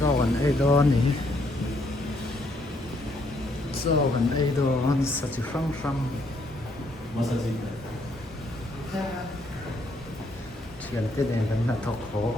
cho gần ấy đó nhỉ, cho gần ấy đó sao chỉ phăng phăng chuyện thế này vẫn là thật khó.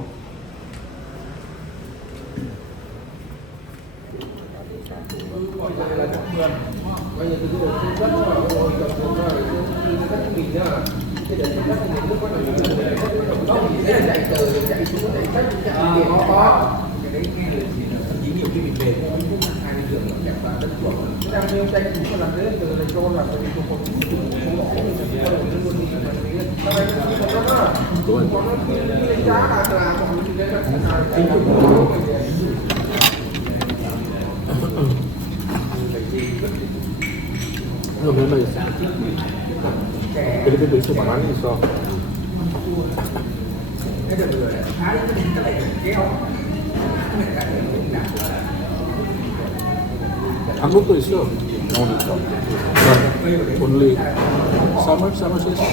Non mi mai perché questo magari so 한국도 있어. only summer season.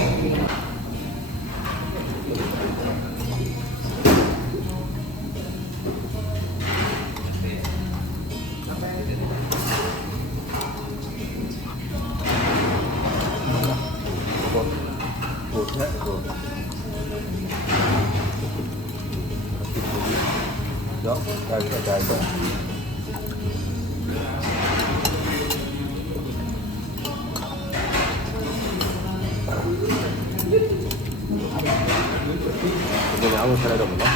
Đó, đây. Cái áo sẽ đồng đó.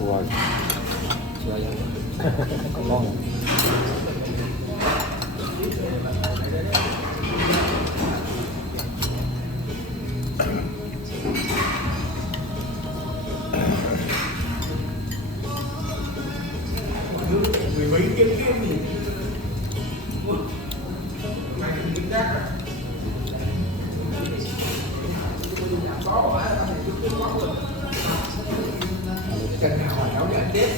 Wow. Ngon. Mười mấy kim gì? Cần hỏi nó để tiếp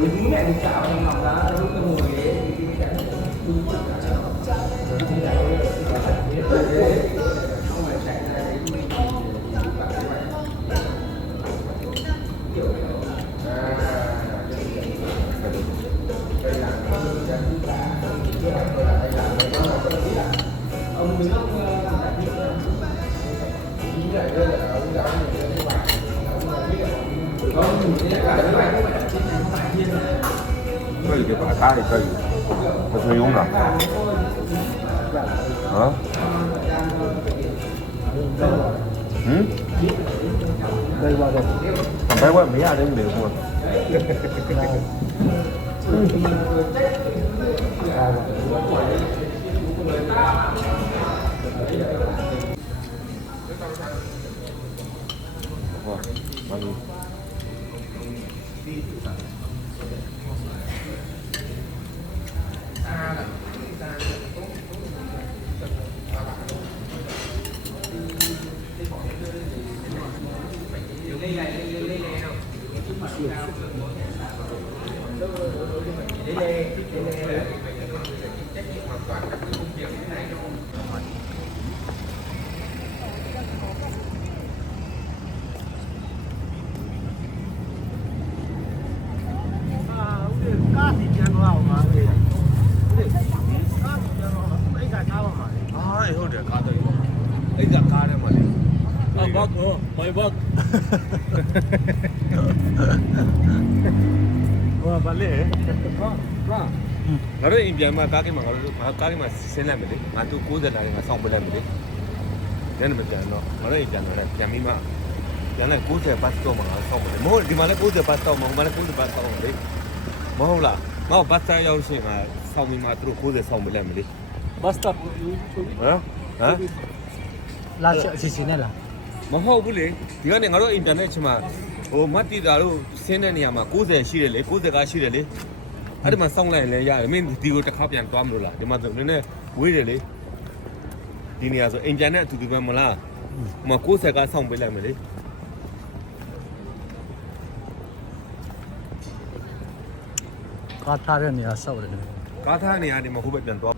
bún mẹ mình xào mình học ra lúc tôi ngồi ghế thì cái cảnh không phải chạy ra đấy ông đứng ông giải thích可以给把它也可以，不是用的。啊？嗯？thằng bé quá Mỹ ai đến được mà. work my work 哇，把嘞，ငါတို့အိမ်ပြန်မှာကားကိမှာငါတို့ကားကိမှာဆင်းလိုက်မယ်လေငါတို့60နာရီငါစောင့်ပေးလိုက်မယ်လေညနေမပြန်တော့ငါတို့အိမ်ပြန်လာတယ်ပြန်ပြီးမှပြန်လိုက်60ဘတ်တော့မှာငါစောင့်မယ်မဟုတ်ဒီမှာလည်း60ဘတ်တော့မှာငါလည်း60ဘတ်တော့မှာလေမဟုတ်လားငါဘတ်ဆိုင်ရောက်ရှင်ငါစောင့်ပြီးမှသူတို့60စောင့်ပေးလိုက်မယ်လေ bus stop ဟမ် လာချအစီအစဉ်နဲ့လား မဟုတ်ဘူးလေဒီကနေငါတို့အိမ်ပြန်တဲ့အချိန်မှာဟိုမတ်တီတာတို့ဆင်းတဲ့နေရာမှာ60ရှိတယ်လေ60ကားရှိတယ်လေအဲ့ဒီမှာစောင့်လိုက်ရင်လည်းရတယ်မင်းဒီကိုတစ်ခါပြန်သွားမလို့လားဒီမှာဆိုနည်းနည်းဝေးတယ်လေဒီနေရာဆိုအိမ်ပြန်တဲ့အတူတူပဲမလားဟိုမှာ60ကားစောင့်ပေးလိုက်မယ်လေ ကားထားတဲ့နေရာဆောက်တယ် ကားထားနေရာဒီမှာဟိုဘက်ပြန်သွား